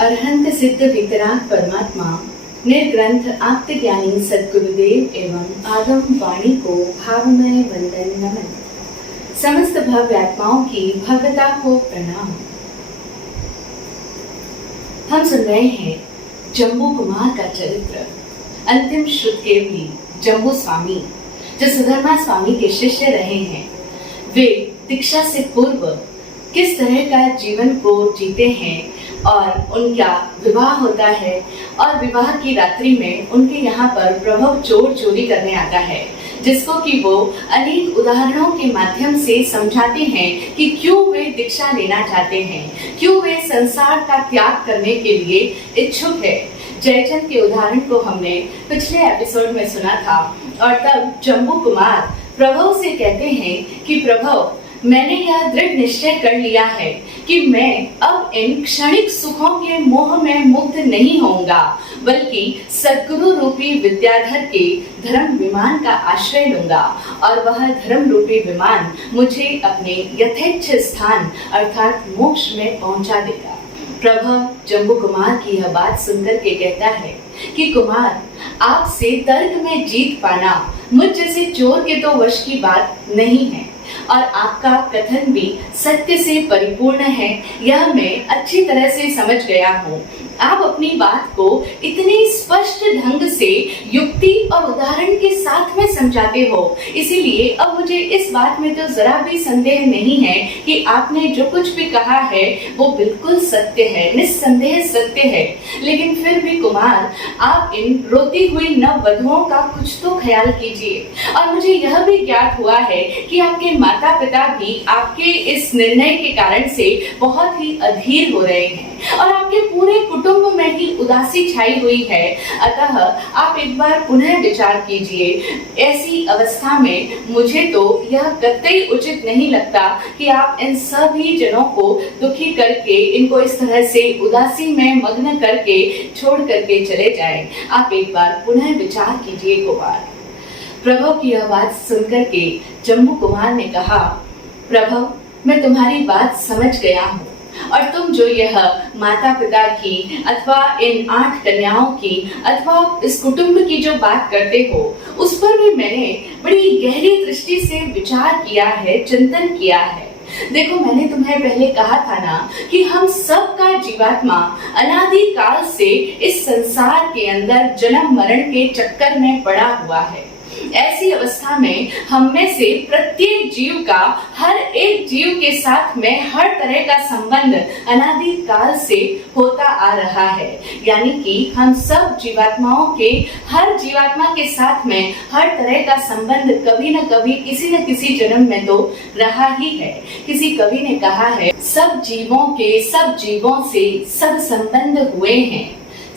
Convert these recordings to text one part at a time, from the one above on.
अरहंत सिद्ध वितराग परमात्मा निर्ग्रंथ आत्मज्ञानी सद्गुरुदेव एवं आगम वाणी को भावमय वंदन नमन। समस्त भव्य आत्माओं की भव्यता को प्रणाम। हम सुन रहे हैं जम्बू कुमार का चरित्र। अंतिम श्रुतकेवली जम्बू स्वामी जो सुधर्मा स्वामी के शिष्य रहे हैं, वे दीक्षा से पूर्व किस तरह का जीवन को जीते हैं और उनका विवाह होता है और विवाह की रात्रि में उनके यहाँ पर प्रभु चोर चोरी करने आता है, जिसको कि वो अनेक उदाहरणों के माध्यम से समझाते हैं कि क्यों वे दीक्षा लेना चाहते हैं, क्यों वे संसार का त्याग करने के लिए इच्छुक है। जयचंद के उदाहरण को हमने पिछले एपिसोड में सुना था और तब जम्बू कुमार प्रभु से कहते हैं कि प्रभु, मैंने यह दृढ़ निश्चय कर लिया है कि मैं अब इन क्षणिक सुखों के मोह में मुक्त नहीं होऊंगा, बल्कि सद्गुरु रूपी विद्याधर के धर्म विमान का आश्रय लूंगा और वह धर्म रूपी विमान मुझे अपने यथेच्छ स्थान अर्थात मोक्ष में पहुंचा देगा। प्रभु जम्बू कुमार की यह बात सुनकर के कहता है कि कुमार, आपसे तर्क में जीत पाना मुझ जैसे चोर के तो वश की बात नहीं है और आपका कथन भी सत्य से परिपूर्ण है, यह मैं अच्छी तरह से समझ गया हूँ। आप अपनी बात को इतनी स्पष्ट ढंग से युक्ति और उदाहरण के साथ में समझाते हो, इसीलिए अब मुझे इस बात में तो जरा भी संदेह नहीं है कि आपने जो कुछ भी कहा है वो बिल्कुल सत्य है, निस्संदेह सत्य है। लेकिन फिर भी कुमार, आप इन रोती हुई नववधुओं का कुछ तो ख्याल कीजिए। और मुझे यह भी ज्ञात हुआ है कि आपके माता पिता भी आपके इस निर्णय के कारण से बहुत ही अधीर हो रहे हैं और आपके पूरे कुटुंब में ही उदासी छाई हुई है। अतः आप एक बार पुनः विचार कीजिए। ऐसी अवस्था में मुझे तो यह कतई उचित नहीं लगता कि आप इन सभी जनों को दुखी करके, इनको इस तरह से उदासी में मग्न करके छोड़ करके चले जाएं। आप एक बार पुनः विचार कीजिए कुमार। प्रभु की यह बात सुनकर के जम्बू कुमार ने कहा, प्रभु, मैं तुम्हारी बात समझ गया हूँ और तुम जो यह माता पिता की अथवा इन 8 कन्याओं की अथवा इस कुटुंब की जो बात करते हो, उस पर भी मैंने बड़ी गहरी दृष्टि से विचार किया है, चिंतन किया है। देखो, मैंने तुम्हें पहले कहा था ना कि हम सब का जीवात्मा अनादि काल से इस संसार के अंदर जन्म मरण के चक्कर में पड़ा हुआ है। ऐसी अवस्था में हम में से प्रत्येक जीव का हर एक जीव के साथ में हर तरह का संबंध अनादि काल से होता आ रहा है। यानी कि हम सब जीवात्माओं के हर जीवात्मा के साथ में हर तरह का संबंध कभी न कभी किसी न किसी जन्म में तो रहा ही है। किसी कवि ने कहा है, सब जीवों के सब जीवों से सब संबंध हुए हैं,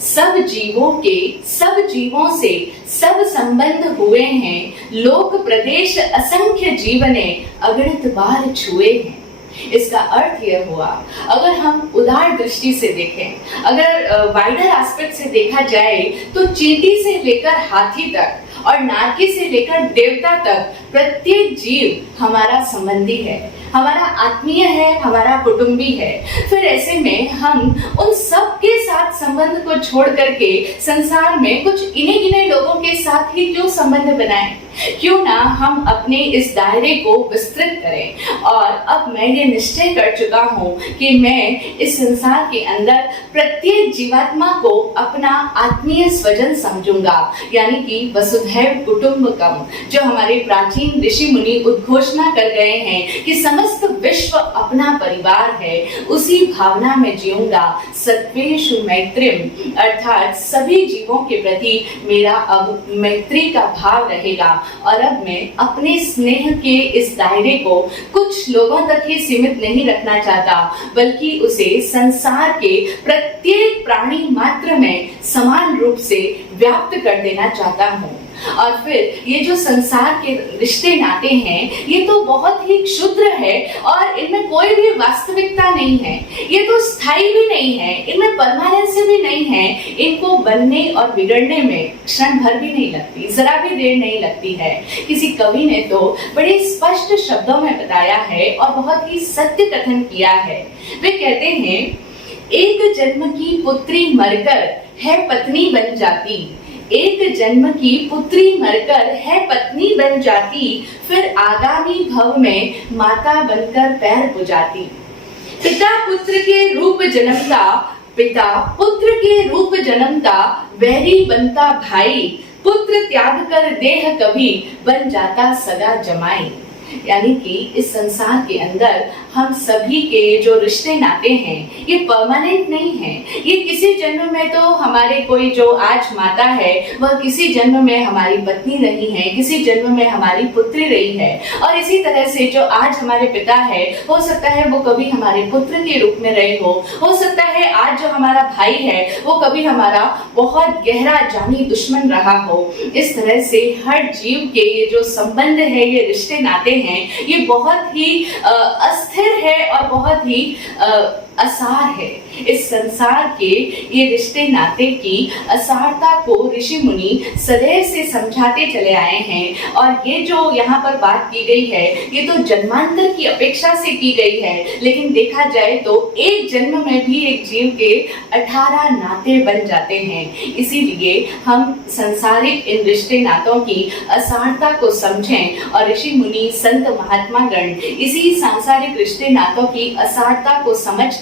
सब जीवों के सब जीवों से सब संबंध हुए हैं, लोक प्रदेश असंख्य जीवने अगणित बार छुए हैं। इसका अर्थ यह हुआ, अगर हम उदार दृष्टि से देखें, अगर वाइडर एस्पेक्ट से देखा जाए, तो चींटी से लेकर हाथी तक और नारकी से लेकर देवता तक प्रत्येक जीव हमारा संबंधी है, हमारा आत्मीय है, हमारा कुटुंबी है। फिर ऐसे में हम उन सब के साथ संबंध को छोड़ करके संसार में कुछ इन्हीं गिने लोगों के साथ ही क्यों संबंध बनाएं? क्यों ना हम अपने इस दायरे को विस्तृत करें। और अब मैं ये निश्चय कर चुका हूँ कि मैं इस संसार के अंदर प्रत्येक जीवात्मा को अपना आत्मीय स्वजन समझूंगा, यानी कि वसुधैव कुटुंबकम, जो हमारे प्राचीन ऋषि मुनि उद्घोषणा कर गए हैं कि समस्त विश्व अपना परिवार है। उसी भावना में जीऊंगा। सत्वेषु मैत्रीम, अर्थात सभी जीवों के प्रति मेरा अब मैत्री का भाव रहेगा और अब मैं अपने स्नेह के इस दायरे को कुछ लोगों तक ही सीमित नहीं रखना चाहता, बल्कि उसे संसार के प्रत्येक प्राणी मात्र में समान रूप से व्याप्त कर देना चाहता हूँ। और फिर ये जो संसार के रिश्ते नाते हैं, ये तो बहुत ही क्षुद्र है और इनमें कोई भी वास्तविकता नहीं है। ये तो स्थायी भी नहीं है, इनमें परमानेंस भी नहीं है। इनको बनने और बिगड़ने में क्षण भर भी नहीं लगती, जरा भी देर नहीं लगती है। किसी कवि ने तो बड़े स्पष्ट शब्दों में बताया है और बहुत ही सत्य कथन किया है। वे कहते हैं, एक जन्म की पुत्री मरकर है पत्नी बन जाती, एक जन्म की पुत्री मरकर है पत्नी बन जाती, फिर आगामी भव में माता बनकर पैर पुजाती। पिता पुत्र के रूप जन्मता, पिता पुत्र के रूप जन्मता, वैरी बनता भाई, पुत्र त्याग कर देह कभी बन जाता सगा जमाई। यानी कि इस संसार के अंदर हम सभी के जो रिश्ते नाते हैं ये परमानेंट नहीं है। ये किसी जन्म में तो हमारे कोई जो आज माता है वह किसी जन्म में हमारी पत्नी रही है, किसी जन्म में हमारी पुत्री रही है, और इसी तरह से जो आज हमारे पिता है हो सकता है वो कभी हमारे पुत्र के रूप में रहे हो सकता है आज जो हमारा भाई है वो कभी हमारा बहुत गहरा जानी दुश्मन रहा हो। इस तरह से हर जीव के ये जो संबंध है, ये रिश्ते नाते हैं, ये बहुत ही अस्थिर है और बहुत ही असार है। इस संसार के ये रिश्ते नाते की असारता को ऋषि मुनि सदैव से समझाते चले आए हैं, और ये जो यहाँ पर बात की गई है ये तो जन्मांतर की अपेक्षा से की गई है, लेकिन देखा जाए तो एक जन्म में भी एक जीव के 18 नाते बन जाते हैं। इसीलिए हम संसारिक इन रिश्ते नातों की असारता को समझें, और ऋषि मुनि संत महात्मा गण इसी सांसारिक रिश्ते नातों की असारता को समझकर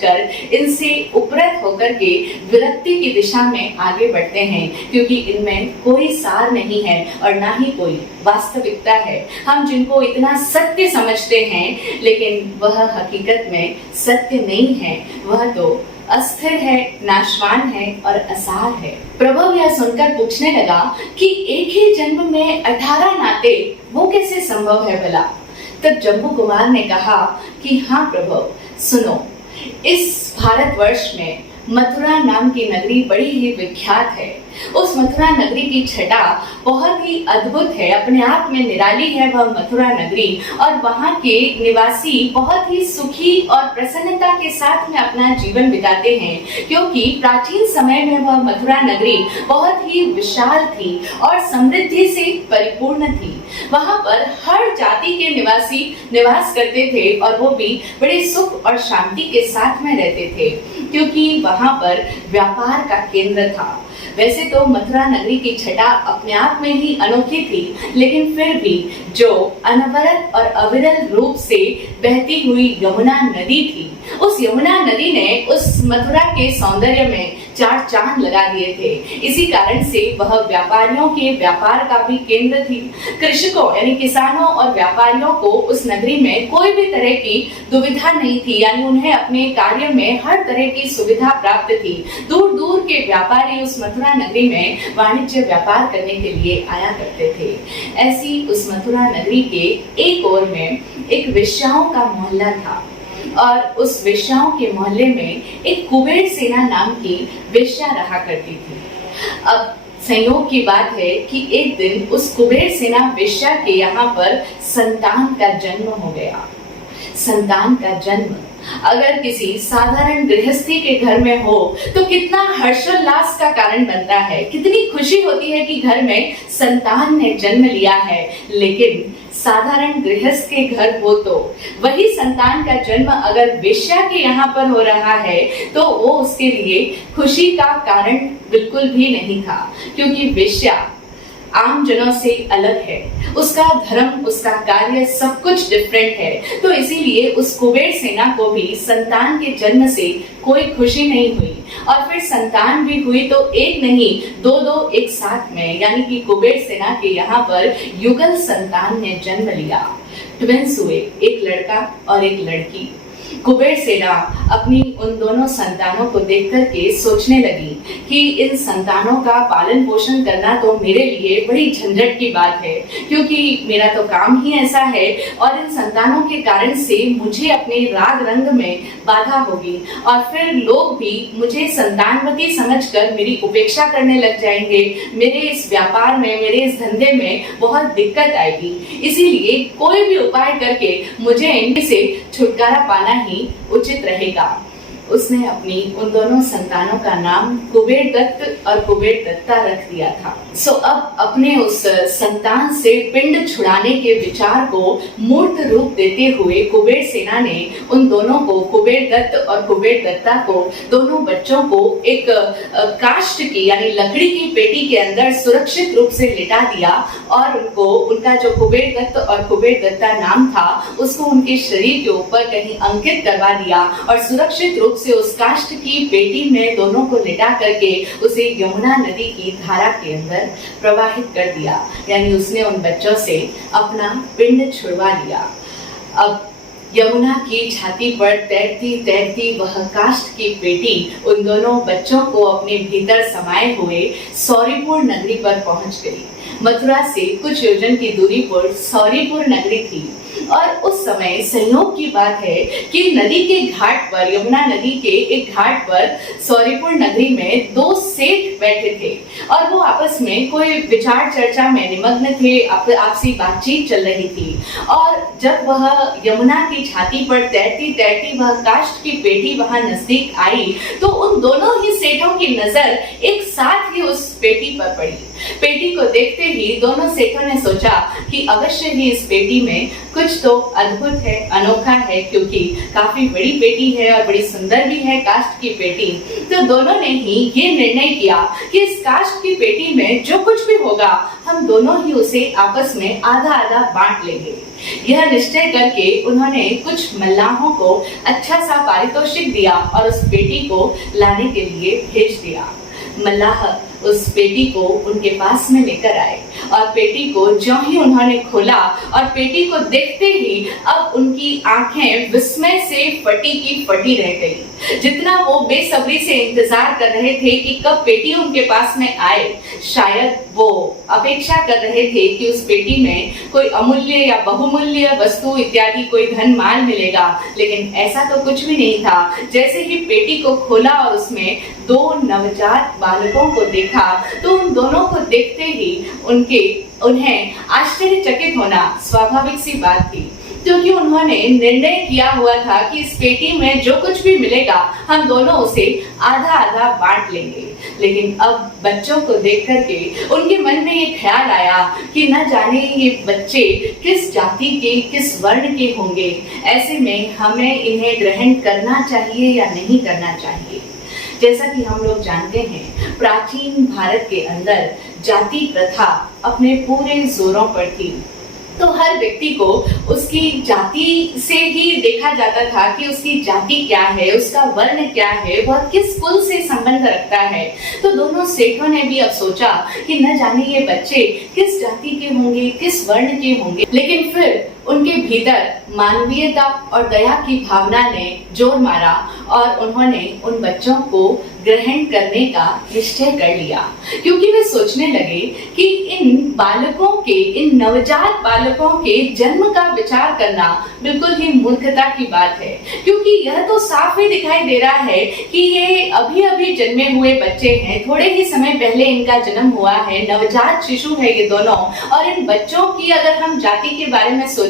इनसे उपरत होकर के विरक्ति की दिशा में आगे बढ़ते हैं, क्योंकि इनमें कोई सार नहीं है और ना ही कोई वास्तविकता है। हम जिनको इतना सत्य समझते हैं लेकिन वह हकीकत में सत्य नहीं है, वह तो अस्थिर है, नाशवान है और असार है। प्रभु यह सुनकर पूछने लगा कि एक ही जन्म में 18 नाते वो कैसे संभव है भला? तब जम्बू कुमार ने कहा कि हाँ प्रभु सुनो, इस भारतवर्ष में मथुरा नाम की नगरी बड़ी ही विख्यात है। उस मथुरा नगरी की छटा बहुत ही अद्भुत है, अपने आप में निराली है वह मथुरा नगरी, और वहाँ के निवासी बहुत ही सुखी और प्रसन्नता के साथ में अपना जीवन बिताते हैं, क्योंकि प्राचीन समय में वह मथुरा नगरी बहुत ही विशाल थी और समृद्धि से परिपूर्ण थी। वहाँ पर हर जाति के निवासी निवास करते थे और वो भी बड़े सुख और शांति के साथ में रहते थे, क्योंकि वहाँ पर व्यापार का केंद्र था। वैसे तो मथुरा नगरी की छटा अपने आप में ही अनोखी थी, लेकिन फिर भी जो अनवरत और अविरल रूप से बहती हुई यमुना नदी थी, उस यमुना नदी ने उस मथुरा के सौंदर्य में 4 चांद लगा दिए थे। इसी कारण से वह व्यापारियों के व्यापार का भी केंद्र थी। कृषकों यानी किसानों और व्यापारियों को उस नगरी में कोई भी तरह की दुविधा नहीं थी, यानी उन्हें अपने कार्य में हर तरह की सुविधा प्राप्त थी। दूर दूर के व्यापारी उस मथुरा नगरी में वाणिज्य व्यापार करने के लिए आया करते थे। ऐसी उस मथुरा नगरी के एक ओर में एक वेश्याओं का मोहल्ला था, और उस वेश्याओं के मोहल्ले में एक कुबेर सेना नाम की वेश्या रहा करती थी। अब संयोग की बात है कि एक दिन उस कुबेर सेना वेश्या के यहाँ पर संतान का जन्म हो गया। संतान का जन्म अगर किसी साधारण गृहस्थी के घर में हो तो कितना हर्षोल्लास का कारण बनता है, कितनी खुशी होती है कि घर में संतान ने जन्म लिया है। लेकिन साधारण गृहस्थ के घर हो तो वही संतान का जन्म अगर वेश्या के यहाँ पर हो रहा है तो वो उसके लिए खुशी का कारण बिल्कुल भी नहीं था, क्योंकि वेश्या आम जनों से अलग है, उसका धर्म, उसका कार्य सब कुछ डिफरेंट है। तो इसीलिए उस कुबेर सेना को भी संतान के जन्म से कोई खुशी नहीं हुई, और फिर संतान भी हुई तो एक नहीं दो एक साथ में, यानी कि कुबेर सेना के यहाँ पर युगल संतान ने जन्म लिया। ट्विंस हुए, एक लड़का और एक लड़की। कुबेर सेना अपनी उन दोनों संतानों को देख करके सोचने लगी कि इन संतानों का पालन पोषण करना तो मेरे लिए बड़ी झंझट की बात है, क्योंकि मेरा तो काम ही ऐसा है, और इन संतानों के कारण से मुझे अपने राग रंग में बाधा होगी, और फिर लोग भी मुझे संतानवती समझकर मेरी उपेक्षा करने लग जाएंगे। मेरे इस व्यापार में, मेरे इस धंधे में बहुत दिक्कत आएगी। इसीलिए कोई भी उपाय करके मुझे इनसे छुटकारा पाना ही उचित रहेगा। उसने अपनी उन दोनों संतानों का नाम कुबेर दत्त और कुबेर दत्ता रख दिया था। अब अपने उस संतान से पिंड छुड़ाने के विचार को मूर्त रूप देते हुए कुबेर सेना ने उन दोनों को, कुबेर दत्त और कुबेर दत्ता को, दोनों बच्चों को एक काष्ठ की यानी लकड़ी की पेटी के अंदर सुरक्षित रूप से लिटा दिया और उनको, उनका जो कुबेर दत्त और कुबेर दत्ता नाम था उसको उनके शरीर के ऊपर कहीं अंकित करवा दिया और सुरक्षित रूप से उस काष्ठ की पेटी में दोनों को लिटा करके उसे यमुना नदी की धारा के अंदर प्रवाहित कर दिया। यानी उसने उन बच्चों से अपना पिंड छुड़वा लिया। अब यमुना की छाती पर तैरती तैरती वह काष्ठ की पेटी उन दोनों बच्चों को अपने भीतर समाये हुए सौरीपुर नगरी पर पहुंच गई। मथुरा से कुछ योजन की दूरी पर सौरीपुर नगरी थी और उस समय संयोग की बात है कि नदी के घाट पर, यमुना नदी के एक घाट पर सौरीपुर नगरी में दो सेठ बैठे थे और वो आपस में कोई विचार चर्चा में निमग्न थे, आपसी बातचीत चल रही थी। और जब वह यमुना की छाती पर तैरती तैरती वह काष्ठ की पेटी वहां नजदीक आई तो उन दोनों ही सेठों की नजर एक साथ ही उस पेटी पर पड़ी। पेटी को देखते ही दोनों सेठों ने सोचा कि अवश्य ही इस पेटी में कुछ तो अद्भुत है, अनोखा है, क्योंकि काफी बड़ी पेटी है और बड़ी सुंदर भी है काष्ठ की पेटी। तो दोनों ने ही ये निर्णय किया कि इस काष्ठ की पेटी में जो कुछ भी होगा हम दोनों ही उसे आपस में आधा आधा बांट लेंगे। यह निश्चय करके उन्होंने कुछ मल्लाहों को अच्छा सा पारितोषिक दिया और उस पेटी को लाने के लिए भेज दिया। मल्लाह उस पेटी को उनके पास में लेकर आए और पेटी को ज्यों ही उन्होंने खोला और पेटी को देखते ही अब उनकी आंखें विस्मय से फटी की फटी रह गई। जितना वो बेसब्री से इंतजार कर रहे थे कि कब पेटी उनके पास में आए, शायद वो अपेक्षा कर रहे थे कि उस पेटी में कोई अमूल्य या बहुमूल्य वस्तु इत्यादि कोई धन माल मिलेगा, लेकिन ऐसा तो कुछ भी नहीं था। जैसे ही पेटी को खोला और उसमें दो नवजात बालकों को देखा तो उन दोनों को देखते ही उन्हें आश्चर्यचकित होना स्वाभाविक सी बात थी, क्योंकि उन्होंने निर्णय किया हुआ था कि इस पेटी में जो कुछ भी मिलेगा हम दोनों उसे आधा आधा बांट लेंगे। लेकिन अब बच्चों को देख करके उनके मन में ये ख्याल आया कि न जाने ये बच्चे किस जाति के, किस वर्ण के होंगे, ऐसे में हमें इन्हें ग्रहण करना चाहिए या नहीं करना चाहिए। जैसा कि हम लोग जानते हैं, प्राचीन भारत के अंदर जाति प्रथा अपने पूरे जोरों पर थी। तो हर व्यक्ति को उसकी जाति से ही देखा जाता था कि उसकी जाति क्या है, उसका वर्ण क्या है, वह किस कुल से संबंध रखता है। तो दोनों सेठों ने भी अब सोचा कि न जाने ये बच्चे किस जाति के होंगे, किस वर्ण के होंगे। लेकिन फिर उनके भीतर मानवीयता और दया की भावना ने जोर मारा और उन्होंने उन बच्चों को ग्रहण करने का निश्चय कर लिया, क्योंकि वे सोचने लगे कि इन बालकों के, इन नवजात बालकों के जन्म का विचार करना बिल्कुल ही मूर्खता की बात है, क्योंकि यह तो साफ ही दिखाई दे रहा है कि ये अभी अभी जन्मे हुए बच्चे हैं, थोड़े ही समय पहले इनका जन्म हुआ है, नवजात शिशु है ये दोनों। और इन बच्चों की अगर हम जाति के बारे में सोचें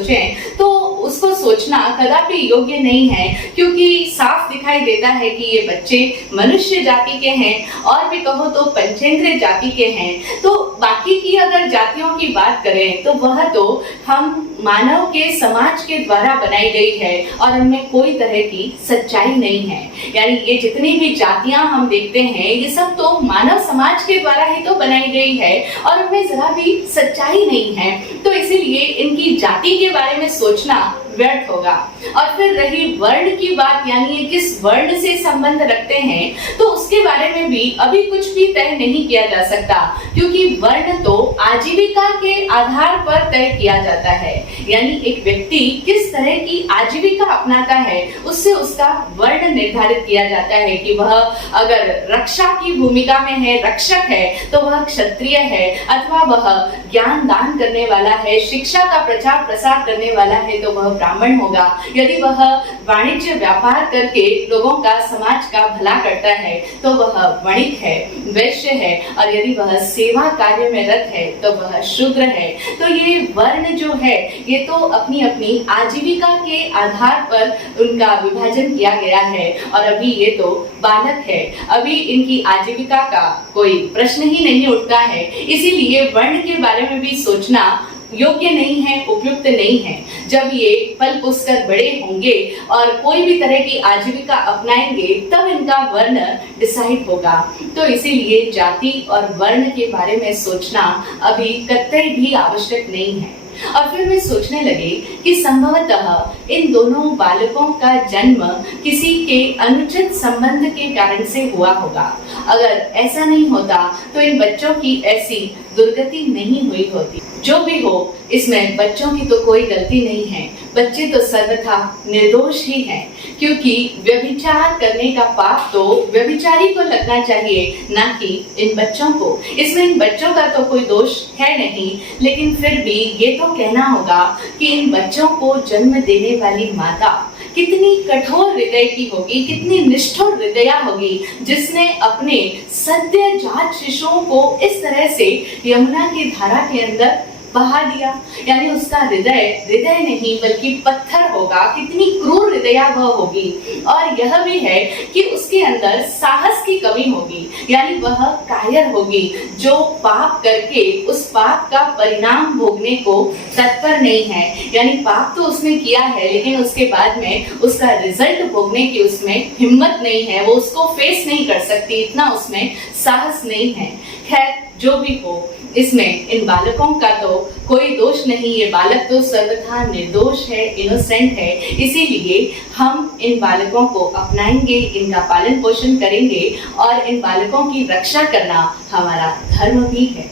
तो उसको सोचना कदापि योग्य नहीं है, क्योंकि साफ दिखाई देता है कि ये बच्चे मनुष्य जाति के हैं और भी कहो तो पंचेंद्र जाति के हैं। तो बाकी की अगर जातियों की बात करें तो वह तो हम मानव के समाज के द्वारा बनाई गई है और उनमें कोई तरह की सच्चाई नहीं है। यानी ये जितनी भी जातियां हम देखते हैं ये सब तो मानव समाज के द्वारा ही तो बनाई गई है और उनमें जरा भी सच्चाई नहीं है। तो इसीलिए इनकी जाति के बारे में सोचना व्यर्थ होगा। और फिर रही वर्ण की बात, यानी ये किस वर्ण से संबंध रखते हैं, तो उसके बारे में भी अभी कुछ भी तय नहीं किया जा सकता, क्योंकि वर्ण तो आजीविका के आधार पर तय किया जाता है। यानी एक व्यक्ति किस तरह की आजीविका अपनाता है उससे उसका वर्ण निर्धारित किया जाता है कि वह अगर रक्षा की भूमिका में है, रक्षक है, तो वह क्षत्रिय है, अथवा वह ज्ञान दान करने वाला है, शिक्षा का प्रचार प्रसार करने वाला है तो वह ब्राह्मण होगा। यदि वह वाणिज्य व्यापार करके लोगों का, समाज का भला करता है तो वह वणिक है, वैश्य है, और यदि वह सेवा कार्य में रत है तो वह शूद्र है। तो ये वर्ण जो है ये तो अपनी अपनी आजीविका के आधार पर उनका विभाजन किया गया है और अभी ये तो बालक है, अभी इनकी आजीविका का कोई प्रश्न ही नहीं उठता है। इसीलिए वर्ण के बारे में भी सोचना योग्य नहीं है, उपयुक्त नहीं है। जब ये फल पुष्कर बड़े होंगे और कोई भी तरह की आजीविका अपनाएंगे तब इनका वर्ण डिसाइड होगा। तो इसीलिए जाति और वर्ण के बारे में सोचना अभी कतई भी आवश्यक नहीं है। और फिर मैं सोचने लगी कि संभवतः इन दोनों बालकों का जन्म किसी के अनुचित संबंध के कारण से हुआ होगा। अगर ऐसा नहीं होता तो इन बच्चों की ऐसी दुर्गति नहीं हुई होती। जो भी हो, इसमें बच्चों की तो कोई गलती नहीं है, बच्चे तो सर्वथा निर्दोष ही हैं, क्योंकि व्यभिचार करने का पाप तो व्यभिचारी को लगना चाहिए, ना कि इन बच्चों को। इसमें इन बच्चों का तो कोई दोष है नहीं, लेकिन फिर भी ये तो कहना होगा कि इन बच्चों को जन्म देने वाली माता कितनी कठोर हृदय की होगी, कितनी निष्ठुर हृदया होगी, जिसने अपने सद्यजात शिशुओं को इस तरह से यमुना की धारा के अंदर बहा दिया। यानी उसका हृदय नहीं बल्कि पत्थर होगा, कितनी क्रूर हृदया वह होगी। और यह भी है कि उसके अंदर साहस की कमी होगी, यानी वह कायर होगी, जो पाप करके उस पाप का परिणाम भोगने को तत्पर नहीं है। यानी पाप तो उसने किया है, लेकिन उसके बाद में उसका रिजल्ट भोगने की उसमें हिम्मत नहीं है, वो उसको फेस नहीं कर सकती, इतना उसमें साहस नहीं है। खैर, जो भी हो, इसमें इन बालकों का तो कोई दोष नहीं, ये बालक तो सर्वथा निर्दोष है, इनोसेंट है। इसीलिए हम इन बालकों को अपनाएंगे, इनका पालन पोषण करेंगे और इन बालकों की रक्षा करना हमारा धर्म भी है।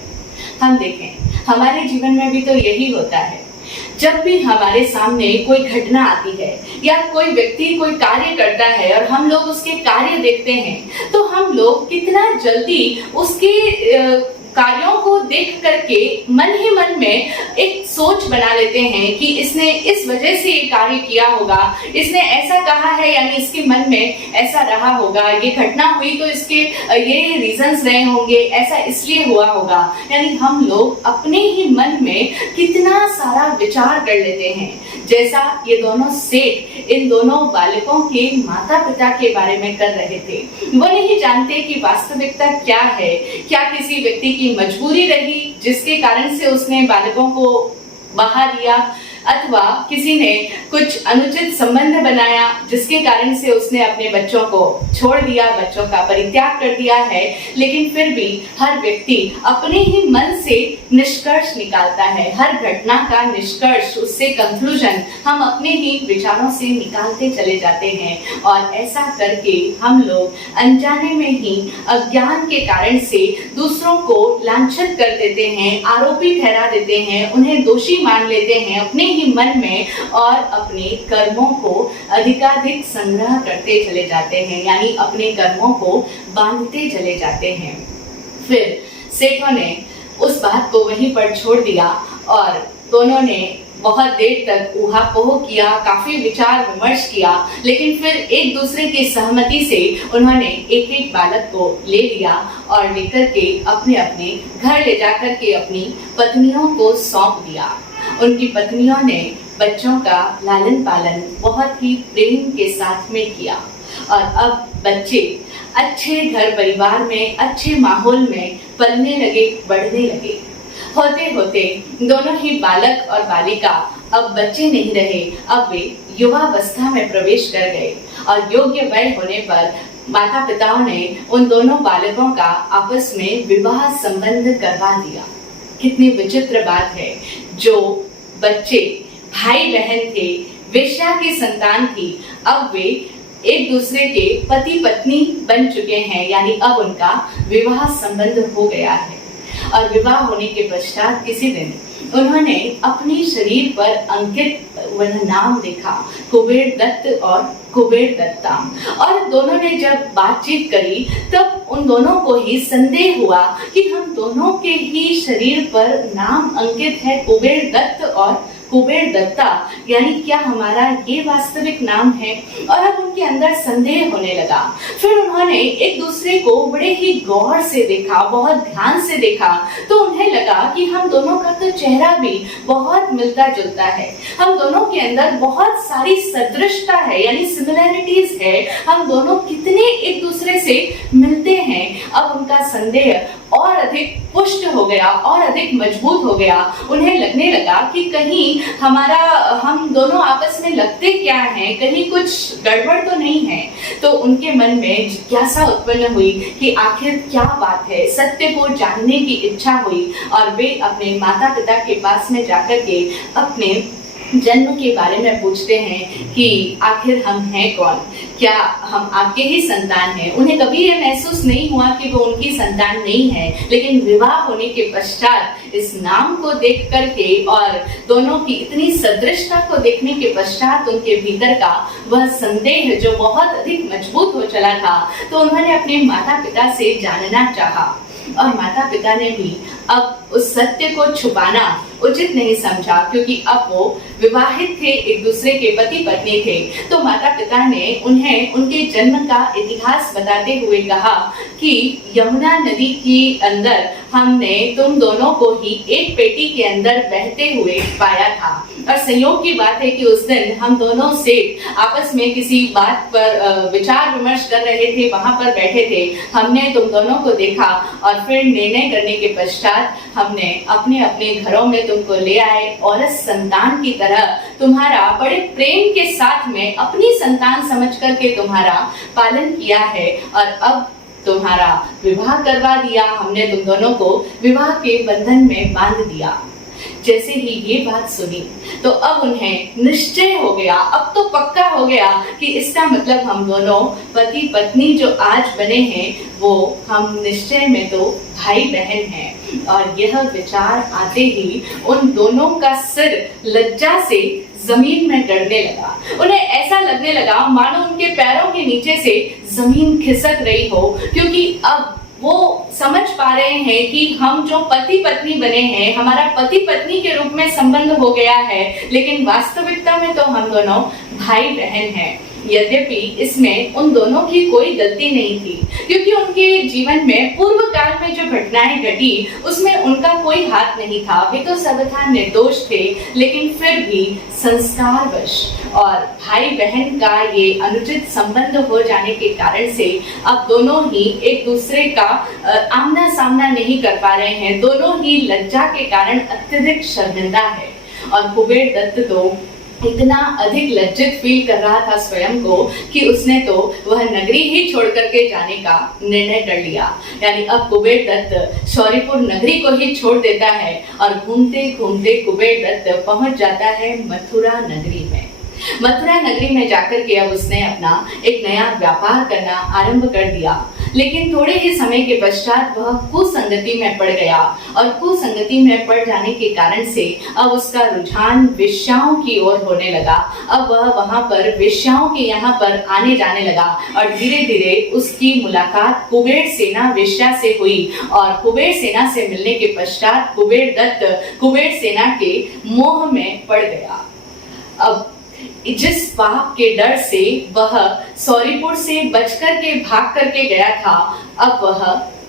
हम देखें, हमारे जीवन में भी तो यही होता है। जब भी हमारे सामने कोई घटना आती है या कोई व्यक्ति कोई कार्य करता है और हम लोग उसके कार्य देखते हैं, तो हम लोग कितना जल्दी उसके कार्यों को देख करके मन ही मन में एक सोच बना लेते हैं कि इसने इस वजह से ये कार्य किया होगा, इसने ऐसा कहा है, यानी इसके मन में ऐसा रहा होगा, ये घटना हुई तो इसके ये रीजंस रहे होंगे, ऐसा इसलिए हुआ होगा। यानी हम लोग अपने ही मन में कितना सारा विचार कर लेते हैं। जैसा ये दोनों सेठ इन दोनों बालकों के माता पिता के बारे में कर रहे थे। वो नहीं जानते कि वास्तविकता क्या है, क्या किसी व्यक्ति की मजबूरी रही जिसके कारण से उसने बालकों को बहा दिया, अथवा किसी ने कुछ अनुचित संबंध बनाया जिसके कारण से उसने अपने बच्चों को छोड़ दिया, बच्चों का परित्याग कर दिया है। लेकिन फिर भी हर व्यक्ति अपने ही मन से निष्कर्ष निकालता है, हर घटना का निष्कर्ष, उससे कंक्लूजन हम अपने ही विचारों से निकालते चले जाते हैं। और ऐसा करके हम लोग अनजाने में ही अज्ञान के कारण से दूसरों को लांछित कर देते हैं, आरोपी ठहरा देते हैं, उन्हें दोषी मान लेते हैं अपने ही मन में और अपने कर्मों को अधिकाधिक संग्रह करते चले जाते हैं, यानी अपने कर्मों को बांधते चले जाते हैं। फिर सेठों ने उस बात को वहीं पर छोड़ दिया और दोनों ने बहुत देर तक ऊहापोह किया, काफी विचार विमर्श किया, लेकिन फिर एक दूसरे की सहमति से उन्होंने एक एक बालक को ले लिया और लेकर के अपने अपने घर ले जाकर के अपनी पत्नियों को सौंप दिया। उनकी पत्नियों ने बच्चों का लालन पालन बहुत ही प्रेम के साथ में किया और अब बच्चे अच्छे घर परिवार में, अच्छे माहौल में पलने लगे, बढ़ने लगे। होते होते दोनों ही बालक और बालिका अब बच्चे नहीं रहे, अब वे युवावस्था में प्रवेश कर गए और योग्य वय होने पर माता पिताओं ने उन दोनों बालकों का आपस में विवाह संबंध करवा दिया। कितनी विचित्र बात है, जो बच्चे भाई बहन थे, वेश्या की संतान थी, अब वे एक दूसरे के पति पत्नी बन चुके हैं, यानी अब उनका विवाह संबंध हो गया है। और विवाह होने के पश्चात किसी दिन उन्होंने अपने शरीर पर अंकित वह नाम देखा, कुबेर दत्त और कुबेर दत्ता। और दोनों ने जब बातचीत करी तब उन दोनों को ही संदेह हुआ कि हम दोनों के ही शरीर पर नाम अंकित है, कुबेर दत्त और कुबेर दत्ता यानी क्या हमारा ये वास्तविक नाम है? और अब उनके अंदर संदेह होने लगा। फिर उन्होंने एक दूसरे को बड़े ही गौर से देखा, बहुत ध्यान से देखा, तो उन्हें लगा कि हम दोनों का तो चेहरा भी बहुत मिलता जुलता है, हम दोनों के अंदर बहुत सारी सदृशता है यानी सिमिलैरिटीज है, हम दोनों कितने एक दूसरे से मिलते हैं। अब उनका संदेह और अधिक पुष्ट हो गया और अधिक मजबूत हो गया। उन्हें लगने लगा कि कहीं हम दोनों आपस में लगते क्या हैं, कहीं कुछ गड़बड़ तो नहीं है। तो उनके मन में जिज्ञासा उत्पन्न हुई कि आखिर क्या बात है, सत्य को जानने की इच्छा हुई और वे अपने माता पिता के पास में जाकर के अपने जन्म के बारे में पूछते हैं कि आखिर हम हैं कौन, क्या हम आपके ही संतान हैं। उन्हें कभी ये महसूस नहीं हुआ कि वो उनकी संतान नहीं है, लेकिन विवाह होने के पश्चात इस नाम को देख करके और दोनों की इतनी सदृशता को देखने के पश्चात उनके भीतर का वह संदेह जो बहुत अधिक मजबूत हो चला था, तो उन्होंने अपने माता पिता से जानना चाहा और माता पिता ने भी अब उस सत्य को छुपाना उचित नहीं समझा, क्योंकि अब वो विवाहित थे, एक दूसरे के पति पत्नी थे। तो माता पिता ने उन्हें उनके जन्म का इतिहास बताते हुए कहा कि यमुना नदी के अंदर हमने तुम दोनों को ही एक पेटी के अंदर बहते हुए पाया था। और संयोग की बात है कि उस दिन हम दोनों से आपस में किसी बात पर विचार विमर्श कर रहे थे, वहां पर बैठे थे, हमने तुम दोनों को देखा और फिर निर्णय करने के पश्चात हमने अपने अपने घरों में तुमको ले आए और इस संतान की तरह तुम्हारा बड़े प्रेम के साथ में अपनी संतान समझ करके तुम्हारा पालन किया है और अब तुम्हारा विवाह करवा दिया, हमने तुम दोनों को विवाह के बंधन में बांध दिया। जैसे ही ये बात सुनी तो अब उन्हें निश्चय हो गया, अब तो पक्का हो गया कि इसका मतलब हम दोनों पति पत्नी जो आज बने हैं वो हम निश्चय में तो भाई बहन हैं। और यह विचार आते ही उन दोनों का सिर लज्जा से जमीन में डरने लगा। उन्हें ऐसा लगने लगा मानो उनके पैरों के नीचे से जमीन खिसक रही हो, क्योंकि अब वो समझ पा रहे हैं कि हम जो पति पत्नी बने हैं, हमारा पति पत्नी के रूप में संबंध हो गया है, लेकिन वास्तविकता में तो हम दोनों भाई बहन हैं। यद्यपि इसमें उन दोनों की कोई गलती नहीं थी, क्योंकि उनके जीवन में पूर्व काल में जो घटनाएं घटी उसमें उनका कोई हाथ नहीं था, वे तो सर्वथा निर्दोष थे, लेकिन फिर भी संस्कारवश और भाई बहन का ये अनुचित संबंध हो जाने के कारण से अब दोनों ही एक दूसरे का आमना सामना नहीं कर पा रहे हैं, दोनों ही लज्जा के कारण अत्यधिक शर्मिंदा है। और कुबेर दत्त तो इतना अधिक लज्जित फील कर रहा था स्वयं को कि उसने तो वह नगरी ही छोड़ करके जाने का निर्णय कर लिया। यानी अब कुबेर दत्त शौरीपुर नगरी को ही छोड़ देता है और घूमते घूमते कुबेर दत्त पहुंच जाता है मथुरा नगरी में। मथुरा नगरी में जाकर के अब उसने अपना एक नया व्यापार करना आरंभ कर दिया, लेकिन थोड़े ही समय के पश्चात वह कुसंगति में पड़ गया और कुसंगति में पड़ जाने के कारण से अब उसका रुझान वेश्याओं की ओर होने लगा। अब वह वहां पर वेश्याओं के यहाँ पर आने जाने लगा और धीरे धीरे उसकी मुलाकात कुबेर सेना वेश्या से हुई और कुबेर सेना से मिलने के पश्चात कुबेर दत्त कुबेर सेना के मोह में पड़ गया। अब जिस पाप के डर से वह सौरीपुर से बचकर के भाग करके गया था, अब वह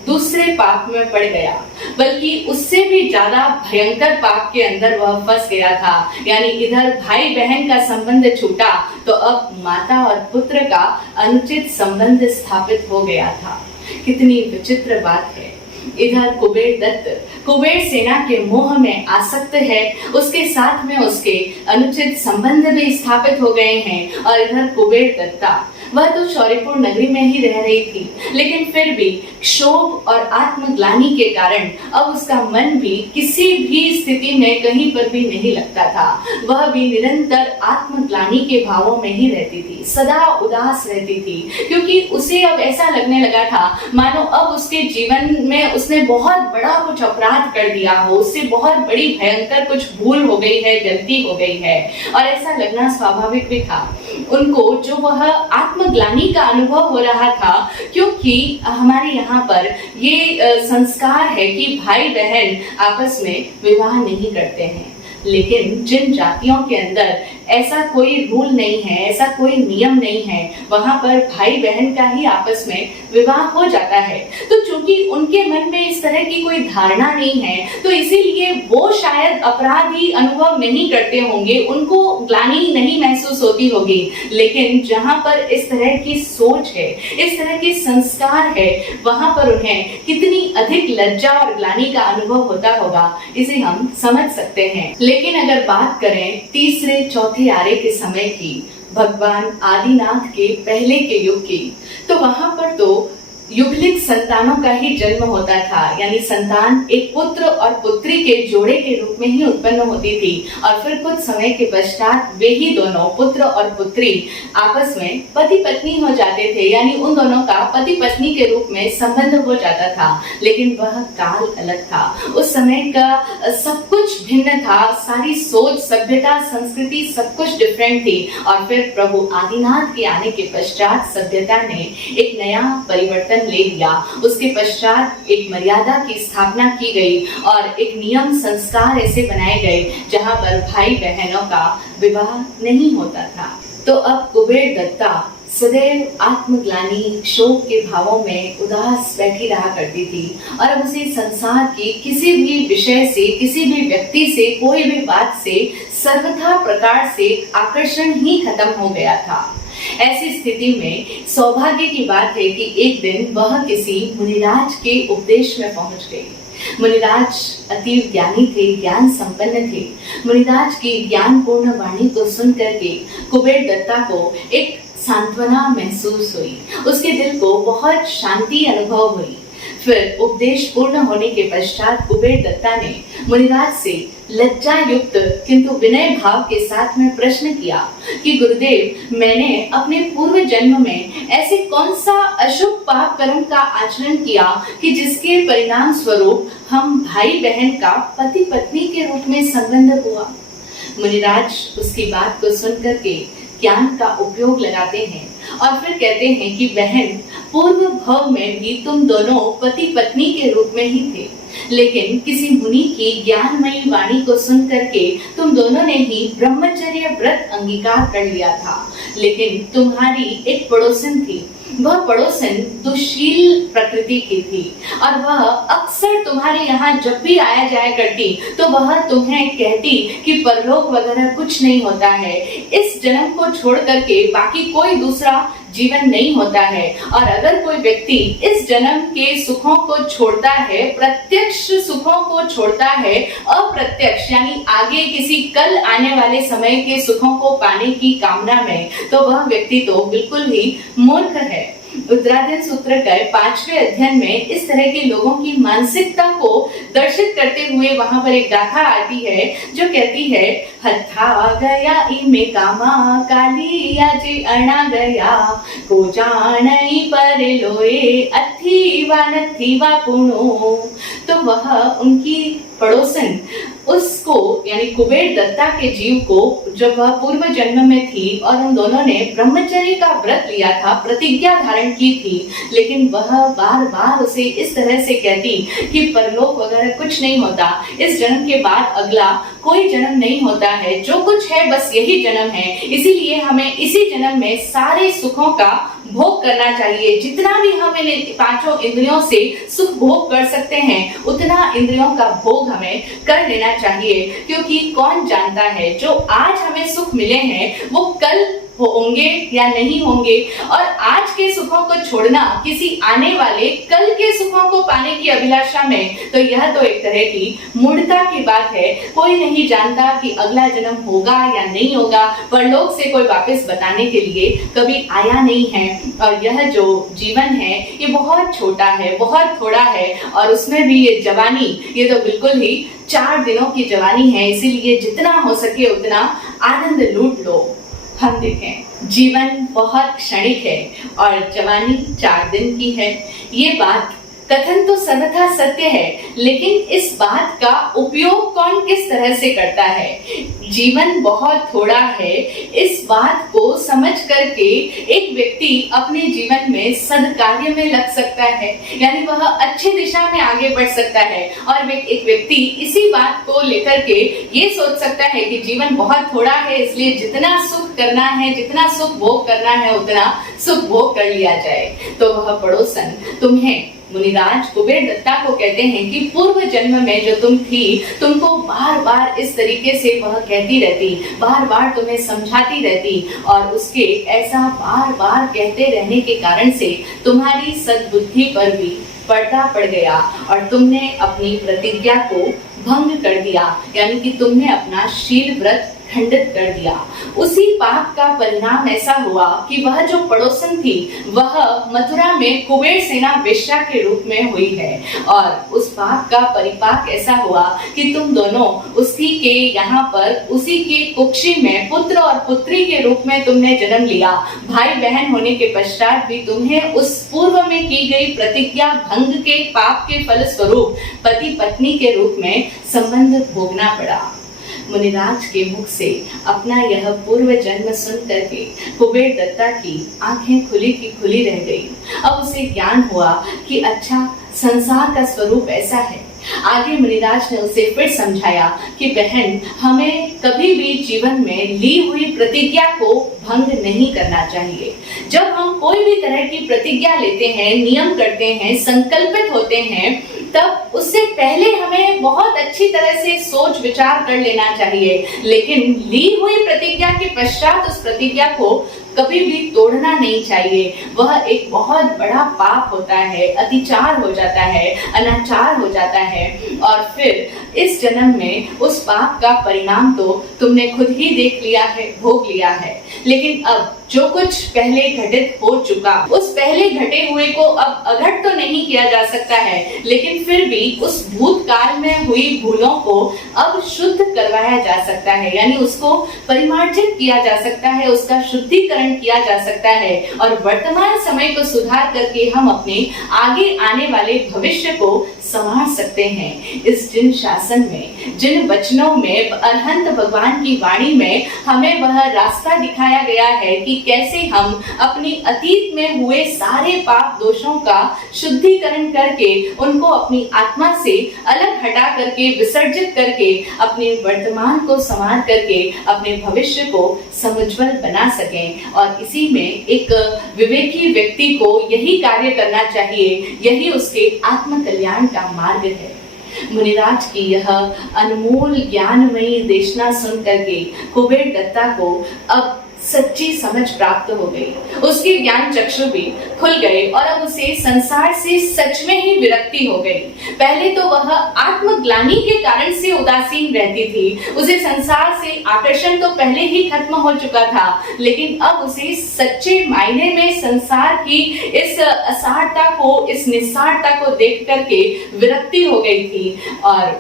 दूसरे पाप में पड़ गया, बल्कि उससे भी ज्यादा भयंकर पाप के अंदर वह फंस गया था। यानी इधर भाई बहन का संबंध छूटा तो अब माता और पुत्र का अनुचित संबंध स्थापित हो गया था। कितनी विचित्र बात है। इधर कुबेर दत्त कुबेर सेना के मोह में आसक्त है, उसके साथ में उसके अनुचित संबंध भी स्थापित हो गए हैं। और इधर कुबेर दत्ता वह तो शौरीपुर नगरी में ही रह रही थी, लेकिन फिर भी क्षोभ और आत्मग्लानि के कारण अब उसका मन भी किसी भी स्थिति में कहीं पर भी नहीं लगता था। वह भी निरंतर आत्मग्लानि के भावों में ही रहती थी, सदा उदास रहती थी, क्योंकि उसे अब ऐसा लगने लगा था मानो अब उसके जीवन में उसने बहुत बड़ा कुछ अपराध कर दिया हो, उससे बहुत बड़ी भयंकर कुछ भूल हो गई है, गलती हो गई है। और ऐसा लगना स्वाभाविक भी था उनको, जो वह आत्मग्लानि का अनुभव हो रहा था, क्योंकि हमारे यहाँ पर ये संस्कार है कि भाई बहन आपस में विवाह नहीं करते हैं। लेकिन जिन जातियों के अंदर ऐसा कोई रूल नहीं है, ऐसा कोई नियम नहीं है, वहां पर भाई बहन का ही आपस में विवाह हो जाता है। तो चूंकि उनके मन में इस तरह की कोई धारणा नहीं है, तो इसीलिए वो शायद अपराधी अनुभव नहीं करते होंगे, उनको ग्लानि नहीं महसूस होती होगी। लेकिन जहां पर इस तरह की सोच है, इस तरह के संस्कार है, वहां पर उन्हें कितनी अधिक लज्जा और ग्लानि का अनुभव होता होगा, इसे हम समझ सकते हैं। लेकिन अगर बात करें तीसरे चौथे आर्य के समय की, भगवान आदिनाथ के पहले के युग की, तो वहां पर तो युगलिक संतानों का ही जन्म होता था, यानी संतान एक पुत्र और पुत्री के जोड़े के रूप में ही उत्पन्न होती थी। और फिर कुछ समय के पश्चात वे ही दोनों पुत्र और पुत्री आपस में पति पत्नी हो जाते थे, यानी उन दोनों का पति पत्नी के रूप में संबंध हो जाता था। लेकिन वह काल अलग था, उस समय का सब कुछ भिन्न था, सारी सोच, सभ्यता, संस्कृति सब कुछ डिफरेंट थी। और फिर प्रभु आदिनाथ के आने के पश्चात सभ्यता ने एक नया परिवर्तन ले लिया। उसके पश्चात एक मर्यादा की स्थापना की गई और एक नियम संस्कार ऐसे बनाए गए जहां पर भाई बहनों का विवाह नहीं होता था। तो अब कुबेर दत्ता सदैव आत्मग्लानि, शोक के भावों में उदास बैठी रहा करती थी और अब उसे संसार की किसी भी विषय से, किसी भी व्यक्ति से, कोई भी बात से सर्वथा प्रकार से आकर्षण ही खत्म हो गया था। ऐसी स्थिति में सौभाग्य की बात है कि एक दिन वह किसी मुनिराज के उपदेश में पहुंच गई। मुनिराज अति ज्ञानी थे, ज्ञान संपन्न थे। मुनिराज की ज्ञानपूर्ण वाणी को सुन करके कुबेर दत्ता को एक सांत्वना महसूस हुई, उसके दिल को बहुत शांति अनुभव हुई। फिर उपदेश पूर्ण होने के पश्चात कुबेर दत्ता ने मुनिराज से लज्जा युक्त किंतु विनय भाव के साथ में प्रश्न किया कि गुरुदेव, मैंने अपने पूर्व जन्म में ऐसे कौन सा अशुभ पाप कर्म का आचरण किया कि जिसके परिणाम स्वरूप हम भाई बहन का पति पत्नी के रूप में संबंध हुआ। मुनिराज उसकी बात को सुनकर के ज्ञान का उपयोग लगाते हैं और फिर कहते हैं कि बहन, पूर्व भव में भी तुम दोनों पति पत्नी के रूप में ही थे, लेकिन किसी मुनि की ज्ञानमयी वाणी को सुन करके तुम दोनों ने ही ब्रह्मचर्य व्रत अंगीकार कर लिया था। लेकिन तुम्हारी एक पड़ोसन थी, वह पड़ोसन दुशील प्रकृति की थी और वह अक्सर तुम्हारे यहाँ जब भी आया जाया करती तो वह तुम्हें कहती कि परलोक वगैरह कुछ नहीं होता है, इस जन्म को छोड़ करके बाकी कोई दूसरा जीवन नहीं होता है। और अगर कोई व्यक्ति इस जन्म के सुखों को छोड़ता है, प्रत्यक्ष सुखों को छोड़ता है, अप्रत्यक्ष यानी आगे किसी कल आने वाले समय के सुखों को पाने की कामना में, तो वह व्यक्ति तो बिल्कुल ही मूर्ख है। उत्तराधीन सूत्र के 5वें अध्ययन में इस तरह के लोगों की मानसिकता को दर्शित करते हुए वहां पर एक गाथा आती है जो कहती है, हथा गया इमे कामा कालिया जे अणा गया, को जानई पर लोए अथी वा पुणो। तो वह उनकी पड़ोसन उसको यानी कुबेर दत्ता के जीव को, जब वह पूर्व जन्म में थी और उन दोनों ने ब्रह्मचर्य का व्रत लिया था, प्रतिज्ञा धारण की थी, लेकिन वह बार बार उसे इस तरह से कहती कि परलोक वगैरह कुछ नहीं होता, इस जन्म के बाद अगला कोई जन्म नहीं होता है, जो कुछ है बस यही जन्म है, इसीलिए हमें इसी जन्म में सारे सुखों का भोग करना चाहिए। जितना भी हम इन पांचों इंद्रियों से सुख भोग कर सकते हैं उतना इंद्रियों का भोग हमें कर लेना चाहिए, क्योंकि कौन जानता है जो आज हमें सुख मिले हैं वो कल होंगे या नहीं होंगे। और आज के सुखों को छोड़ना किसी आने वाले कल के सुखों को पाने की अभिलाषा में, तो यह तो एक तरह की मूढ़ता की बात है। कोई नहीं जानता कि अगला जन्म होगा या नहीं होगा, परलोक से कोई वापस बताने के लिए कभी आया नहीं है। और यह जो जीवन है ये बहुत छोटा है, बहुत थोड़ा है, और उसमें भी ये जवानी, ये तो बिल्कुल ही 4 दिनों की जवानी है, इसीलिए जितना हो सके उतना आनंद लूट लो। हम देखें जीवन बहुत क्षणिक है और जवानी 4 दिन की है। ये बात कथन तो सर्वथा सत्य है, लेकिन इस बात का उपयोग कौन किस तरह से करता है। जीवन बहुत थोड़ा है, इस बात को समझ करके एक व्यक्ति अपने जीवन में सद्कार्य में लग सकता है, यानी वह अच्छी दिशा में आगे बढ़ सकता है। और एक व्यक्ति इसी बात को लेकर के ये सोच सकता है कि जीवन बहुत थोड़ा है, इसलिए जितना सुख करना है, जितना सुख भोग करना है, उतना सुख भोग कर लिया जाए। तो वह पड़ोसन तुम्हें, मुनिराज कुबेर दत्ता को कहते हैं कि पूर्व जन्म में जो तुम थी, तुमको बार बार इस तरीके से वह कहती रहती, बार बार तुम्हें समझाती रहती, और उसके ऐसा बार बार कहते रहने के कारण से तुम्हारी सद्बुद्धि पर भी पर्दा पड़ गया और तुमने अपनी प्रतिज्ञा को भंग कर दिया, यानी कि तुमने अपना शील व्रत खंडित कर दिया। उसी पाप का परिणाम ऐसा हुआ कि वह जो पड़ोसन थी वह मथुरा में कुबेर सेना वेश्या के रूप में हुई है, और उस पाप का परिपाक ऐसा हुआ कि तुम दोनों उसी के यहाँ पर, उसी के कुक्षी में पुत्र और पुत्री के रूप में तुमने जन्म लिया। भाई बहन होने के पश्चात भी तुम्हें उस पूर्व में की गई प्रतिज्ञा भंग के पाप के फल स्वरूप पति पत्नी के रूप में संबंध भोगना पड़ा। मुनिराज के मुख से अपना यह पूर्व जन्म सुन करके कुबेर दत्ता की आंखें खुली की खुली रह गई। अब उसे ज्ञान हुआ कि अच्छा, संसार का स्वरूप ऐसा है। आगे मुनिराज ने उसे फिर समझाया कि बहन, हमें कभी भी जीवन में ली हुई प्रतिज्ञा को भंग नहीं करना चाहिए। जब हम कोई भी तरह की प्रतिज्ञा लेते हैं, नियम करते हैं, संकल्पित होते हैं, तब उससे पहले हमें बहुत अच्छी तरह से सोच विचार कर लेना चाहिए, लेकिन ली हुई प्रतिज्ञा के पश्चात उस प्रतिज्ञा को कभी भी तोड़ना नहीं चाहिए। वह एक बहुत बड़ा पाप होता है, अतिचार हो जाता है, अनाचार हो जाता है, और फिर इस जन्म में उस पाप का परिणाम तो तुमने खुद ही देख लिया है, भोग लिया है। लेकिन अब जो कुछ पहले घटित हो चुका, उस पहले घटे हुए को अब अघट तो नहीं किया जा सकता है, लेकिन फिर भी उस भूतकाल में हुई भूलों को अब शुद्ध करवाया जा सकता है, यानी उसको परिमार्जित किया जा सकता है, उसका शुद्धिकरण किया जा सकता है, और वर्तमान समय को सुधार करके हम अपने आगे आने वाले भविष्य को संवार सकते हैं। इस जिन शासन में, जिन वचनों में, अरहंत भगवान की वाणी में हमें वह रास्ता दिखाया गया है कि कैसे हम अपनी अतीत में हुए सारे पाप दोषों का शुद्धिकरण करके उनको अपनी आत्मा से अलग हटा करके, विसर्जित करके, अपने वर्तमान को संवार करके अपने भविष्य को समुज्वल बना सकें। और इसी में एक विवेकी व्यक्ति को यही कार्य करना चाहिए, यही उसके आत्म कल्याण का मार्ग है। मुनिराज की यह अनमोल ज्ञानमयी देशना सुन करके कुबेर दत्ता को अब सच्ची समझ प्राप्त हो गई। उसके ज्ञान चक्षु भी खुल गए और अब उसे संसार से सच में ही विरक्ति हो गई। पहले तो वह आत्मग्लानि के कारण से उदासीन रहती थी, उसे संसार से आकर्षण तो पहले ही खत्म हो चुका था, लेकिन अब उसे सच्चे मायने में संसार की इस असारता को, इस निस्सारता को देख करके विरक्ति हो गई थी। और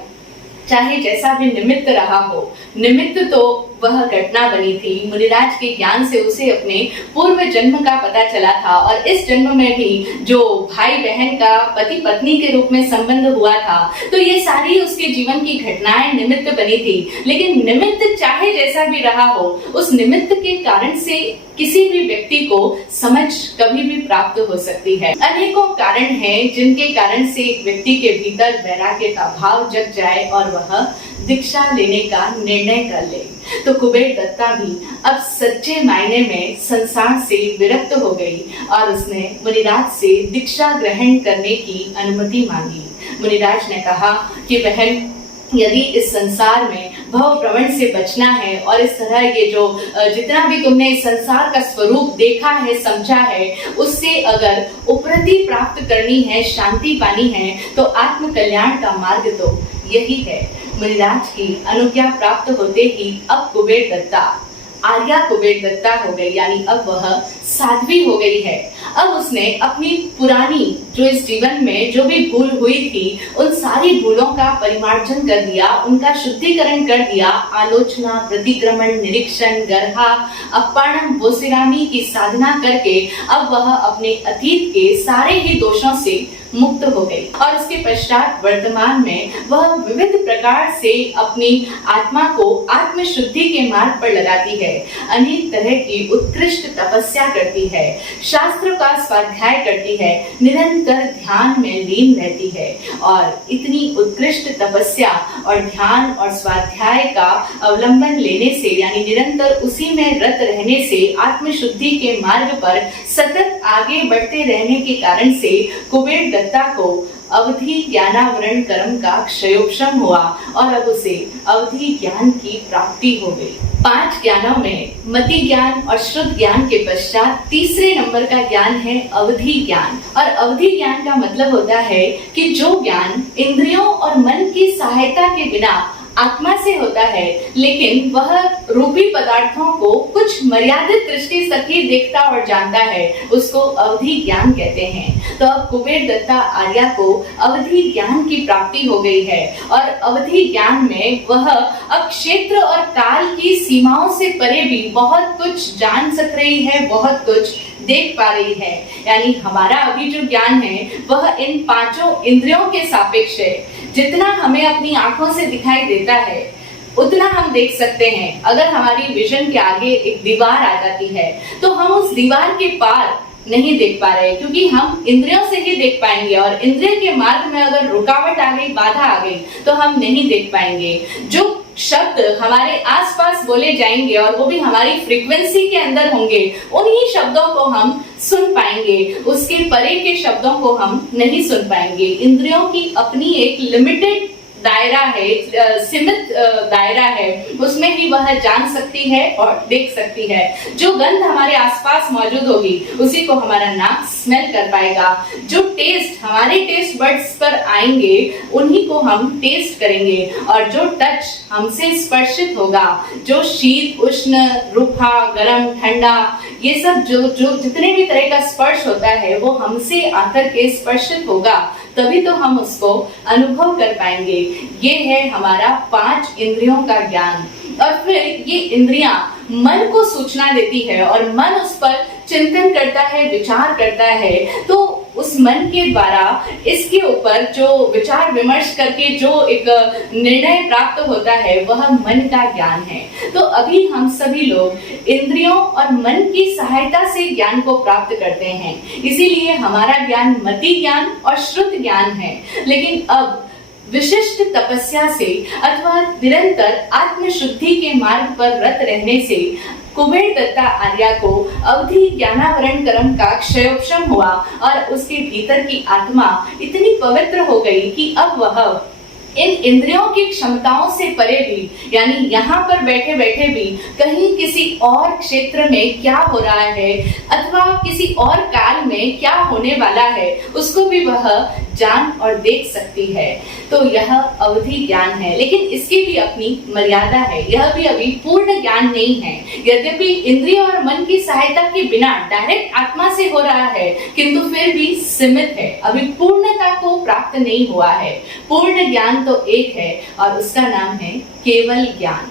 चाहे जैसा भी निमित्त रहा हो, निमित्त तो वह घटना बनी थी। मुनिराज के ज्ञान से उसे अपने पूर्व जन्म का पता चला था, और इस जन्म में भी जो भाई बहन का पति पत्नी के रूप में संबंध हुआ था, तो ये सारी उसके जीवन की घटनाएं निमित्त बनी थी। लेकिन निमित्त चाहे जैसा भी रहा हो, उस निमित्त के कारण से किसी भी व्यक्ति को समझ कभी भी प्राप्त हो सकती है। अनेकों कारण हैं जिनके कारण से एक व्यक्ति के भीतर वैराग्य का भाव जग जाए और वह दीक्षा लेने का निर्णय कर ले। तो कुबेर दत्ता भी अब सच्चे मायने में संसार से विरक्त हो गई और उसने मुनिराज से दीक्षा ग्रहण करने की अनुमति मांगी। मुनिराज ने कहा कि बहन, यदि इस संसार में भव भ्रमण से बचना है और इस तरह ये जो जितना भी तुमने इस संसार का स्वरूप देखा है, समझा है, उससे अगर उपरति प्राप्त करनी है, शांति पानी है, तो आत्म कल्याण का मार्ग तो यही है। मुनिराज की अनुज्ञा प्राप्त होते ही अब कुबेर दत्ता आर्या कुबेर दत्ता हो गई, यानी अब वह साध्वी हो गई है। अब उसने अपनी पुरानी जो इस जीवन में जो भी भूल हुई थी, उन सारी भूलों का परिमार्जन कर दिया, उनका शुद्धिकरण कर दिया। आलोचना, प्रतिक्रमण, निरीक्षण, गर्हा, अपाणम, बोसिरामी की साधना करके अब वह अपने अतीत के सारे ही दोषों से मुक्त हो गई और उसके पश्चात वर्तमान में वह विविध प्रकार से अपनी आत्मा को आत्मशुद्धि के मार्ग पर लगाती है, अनेक तरह की उत्कृष्ट तपस्या करती है, शास्त्र का स्वाध्याय करती है, निरंतर ध्यान में लीन रहती है और इतनी उत्कृष्ट तपस्या और ध्यान और स्वाध्याय का अवलंबन लेने से यानी निरंतर उसी में रत रहने से आत्मशुद्धि के मार्ग पर सतत आगे बढ़ते रहने के कारण से कुबेर दत्ता को अवधि ज्ञानावरण कर्म का क्षयोपशम हुआ और अब उसे अवधि ज्ञान की प्राप्ति हो गई। 5 ज्ञानों में मति ज्ञान और श्रुत ज्ञान के पश्चात तीसरे नंबर का ज्ञान है अवधि ज्ञान। और अवधि ज्ञान का मतलब होता है कि जो ज्ञान इंद्रियों और मन की सहायता के बिना आत्मा से होता है, लेकिन वह रूपी पदार्थों को कुछ मर्यादित दृष्टि तक ही देखता और जानता है, उसको अवधि ज्ञान कहते हैं। तो अब कुबेर दत्ता आर्या को अवधि ज्ञान की प्राप्ति हो गई है और अवधि ज्ञान में वह अब क्षेत्र और काल की सीमाओं से परे भी बहुत कुछ जान सक रही है, बहुत कुछ देख पा रही है। यानी हमारा अभी जो ज्ञान है वह इन 5 इंद्रियों के सापेक्ष है। जितना हमें अपनी आंखों से दिखाई देता है उतना हम देख सकते हैं। अगर हमारी विजन के आगे एक दीवार आ जाती है तो हम उस दीवार के पार नहीं देख पा रहे, क्योंकि हम इंद्रियों से ही देख पाएंगे और इंद्रिय के मार्ग में अगर रुकावट आ गई, बाधा आ गई तो हम नहीं देख पाएंगे। जो शब्द हमारे आसपास बोले जाएंगे और वो भी हमारी फ्रीक्वेंसी के अंदर होंगे, उन्हीं शब्दों को हम सुन पाएंगे, उसके परे के शब्दों को हम नहीं सुन पाएंगे। इंद्रियों की अपनी एक लिमिटेड दायरा है, सीमित दायरा है, उसमें ही वह जान सकती है और देख सकती है। जो गंध हमारे आसपास मौजूद होगी उसी को हमारा नाक स्मेल कर पाएगा। जो टेस्ट हमारे टेस्ट बड्स पर आएंगे उन्हीं को हम टेस्ट करेंगे और जो टच हमसे स्पर्शित होगा, जो शीत उष्ण रूखा गर्म ठंडा, ये सब जो जितने भी तरह का स्पर्श होता है वो हमसे आकर के स्पर्शित होगा, तभी तो हम उसको अनुभव कर पाएंगे। ये है हमारा 5 इंद्रियों का ज्ञान। और फिर ये इंद्रियां मन को सूचना देती है और मन उस पर चिंतन करता है, विचार करता है। तो उस मन के द्वारा इसके ऊपर जो विचार विमर्श करके जो एक निर्णय प्राप्त होता है वह मन का ज्ञान है। तो अभी हम सभी लोग इंद्रियों और मन की सहायता से ज्ञान को प्राप्त करते हैं, इसीलिए हमारा ज्ञान मति ज्ञान और श्रुत ज्ञान है। लेकिन अब विशिष्ट तपस्या से अथवा निरंतर आत्मशुद्धि के मार्ग पर रत रहने से कुबेर दत्ता आर्या को अवधि ज्ञानावरण कर्म का क्षयोपशम हुआ और उसके भीतर की आत्मा इतनी पवित्र हो गई कि अब वह इन इंद्रियों की क्षमताओं से परे भी, यानी यहाँ पर बैठे बैठे भी कहीं किसी और क्षेत्र में क्या हो रहा है अथवा किसी और काल में क्या होने वाला है उसको भी वह जान और देख सकती है। तो यह अवधि ज्ञान है, लेकिन इसकी भी अपनी मर्यादा है। यह भी अभी पूर्ण ज्ञान नहीं है। यद्यपि इंद्रिय और मन की सहायता के बिना डायरेक्ट आत्मा से हो रहा है, किंतु फिर भी सीमित है, अभी पूर्णता को प्राप्त नहीं हुआ है। पूर्ण ज्ञान तो एक है और उसका नाम है केवल ज्ञान।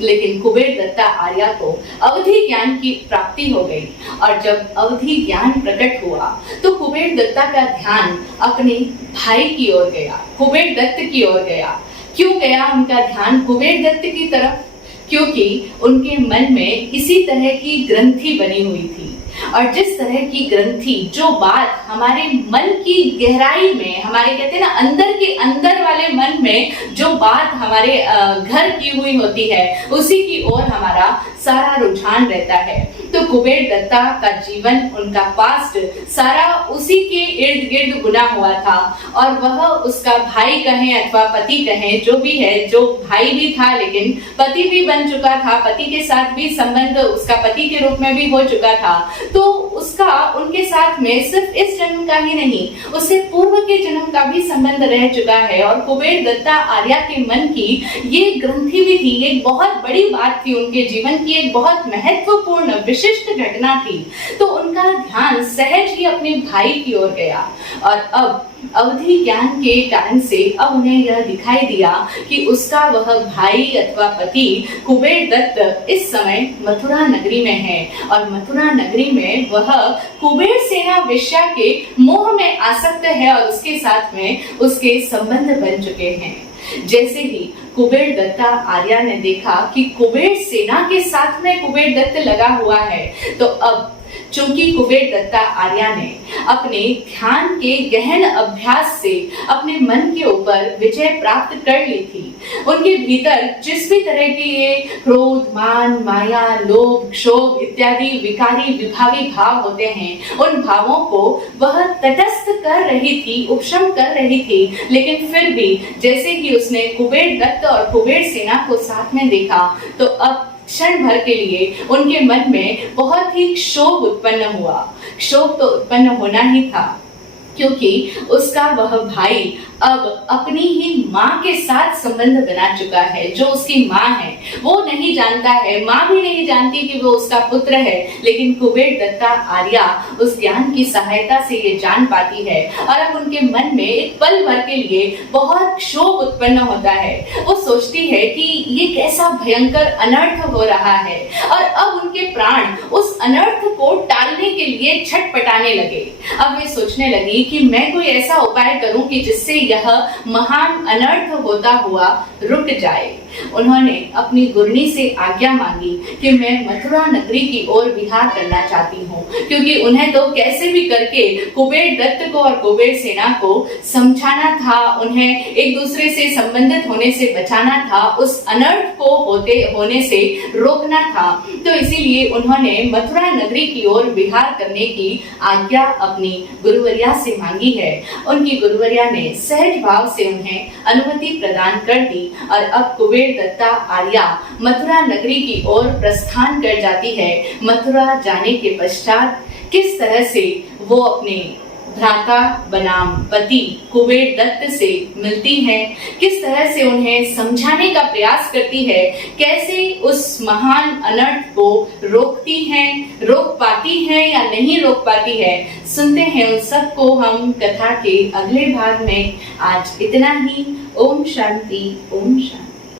लेकिन कुबेर दत्ता आर्या को अवधि ज्ञान की प्राप्ति हो गई और जब अवधि ज्ञान प्रकट हुआ तो कुबेर दत्ता का ध्यान अपने भाई की ओर गया, कुबेर दत्त की ओर गया। क्यों गया उनका ध्यान कुबेर दत्त की तरफ? क्योंकि उनके मन में इसी तरह की ग्रंथि बनी हुई थी। और जिस तरह की ग्रंथि, जो बात हमारे मन की गहराई में, हमारे कहते हैं ना अंदर के अंदर वाले मन में जो बात हमारे घर की हुई होती है, उसी की ओर हमारा सारा रुझान रहता है। तो कुबेर दत्ता का जीवन, उनका पास्ट सारा उसी के इर्द गिर्द बुना हुआ था और वह उसका भाई कहें अथवा पति कहें, जो भी है, जो भाई भी था लेकिन पति भी बन चुका था, पति के साथ भी संबंध उसका पति के रूप में भी हो चुका था। तो उसका उनके साथ में सिर्फ इस जन्म का ही नहीं, उससे पूर्व के जन्म का भी संबंध रह चुका है। और कुबेर दत्ता आर्या के मन की ये ग्रंथि भी थी, ये बहुत बड़ी बात थी उनके जीवन की की एक बहुत महत्वपूर्ण विशिष्ट घटना थी, तो उनका ध्यान सहज ही अपने भाई की ओर गया। और अब अवधि ज्ञान के कारण से अब उन्हें यह दिखाई दिया कि उसका वह भाई अथवा पति कुबेर दत्त इस समय मथुरा नगरी में है, और मथुरा नगरी में वह कुबेर सेना वेश्या के मोह में आसक्त है और उसके साथ में उसके संबंध बन चुके हैं। जैसे ही कुबेर दत्ता आर्या ने देखा कि कुबेर सेना के साथ में कुबेर दत्त लगा हुआ है, तो अब चूंकि कुबेर दत्ता आर्या ने अपने ध्यान के गहन अभ्यास से अपने मन के ऊपर विजय प्राप्त कर ली थी, उनके भीतर जिस भी तरह के ये क्रोध, मान, माया, लोभ, क्षोभ इत्यादि विकारी विभावी भाव होते हैं, उन भावों को वह तटस्थ कर रही थी, उपशम कर रही थी। लेकिन फिर भी जैसे ही उसने कुबेर दत्त और कुबेर सेना को साथ में देखा, तो अब क्षण भर के लिए उनके मन में बहुत ही क्षोभ उत्पन्न हुआ। क्षोभ तो उत्पन्न होना ही था, क्योंकि उसका वह भाई अब अपनी ही माँ के साथ संबंध बना चुका है। जो उसकी माँ है वो नहीं जानता है, माँ भी नहीं जानती कि वो उसका पुत्र है, लेकिन कुबेर दत्ता आर्या उस ज्ञान की सहायता से ये जान पाती है। और अब उनके मन में एक पल भर के लिए बहुत क्षोभ उत्पन्न होता है। वो सोचती है कि ये कैसा भयंकर अनर्थ हो रहा है, और अब उनके प्राण उस अनर्थ को टालने के लिए छटपटाने लगे। अब वे सोचने लगी कि मैं कोई ऐसा उपाय करूं कि जिससे यह महान अनर्थ होता हुआ रुक जाए। उन्होंने अपनी गुरनी से आज्ञा मांगी कि मैं मथुरा नगरी की ओर विहार करना चाहती हूँ, क्योंकि उन्हें तो कैसे भी करके कुबेर दत्त को और कुबेर सेना को समझाना था, उन्हें एक दूसरे से संबंधित होने से बचाना था, उस अनर्थ को होने से रोकना था। तो इसीलिए उन्होंने मथुरा नगरी की ओर विहार करने की आज्ञा अपनी गुरुवरिया से मांगी है। उनकी गुरुवरिया ने सहज भाव से उन्हें अनुमति प्रदान कर दी, और अब कुबेर दत्ता आर्या मथुरा नगरी की ओर प्रस्थान कर जाती है। मथुरा जाने के पश्चात किस तरह से वो अपने भ्राता बनाम पति कुबेर दत्त से मिलती है, किस तरह से उन्हें समझाने का प्रयास करती है, कैसे उस महान अनर्थ को रोकती हैं, रोक पाती है या नहीं रोक पाती है, सुनते हैं उन सब को हम कथा के अगले भाग में। आज इतना ही। ओम शांति, ओम शांति।